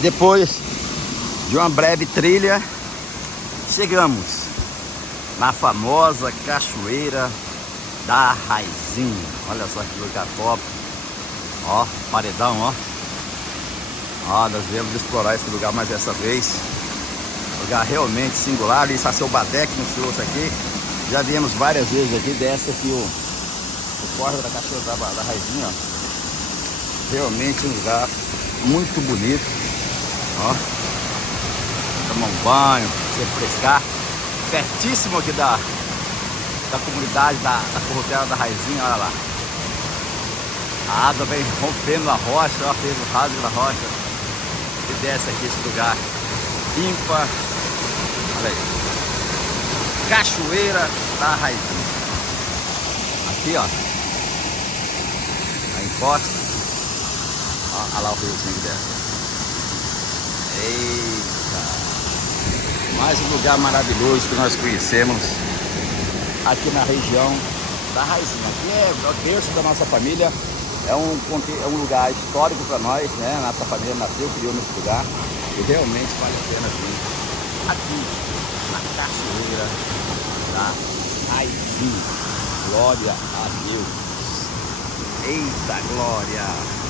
Depois de uma breve trilha, chegamos na famosa Cachoeira da Raizinha. Olha só que lugar top. Ó, paredão, ó. Ó, nós viemos explorar esse lugar mais dessa vez. Lugar realmente singular. Ali está seu Badeque nos trouxe aqui. Já viemos várias vezes aqui. Desce aqui o córrego da Cachoeira da Raizinha, ó. Realmente um lugar muito bonito. Ó, tomar um banho, se refrescar. Pertíssimo aqui da comunidade da Corrupela da Raizinha, olha lá. A água vem rompendo a rocha, ó, fez o rasgo da rocha. E desce aqui esse lugar ímpar. Olha aí. Cachoeira da Raizinha. Aqui, ó. A encosta. Olha lá o riozinho que desce. Eita! Mais um lugar maravilhoso que nós conhecemos aqui na região da Raizinha. Aqui é o berço da nossa família. É um lugar histórico para nós, né? Nossa família nasceu, criou nesse lugar. E realmente vale a pena vir aqui na Cachoeira da Raizinha. Glória a Deus. Eita glória!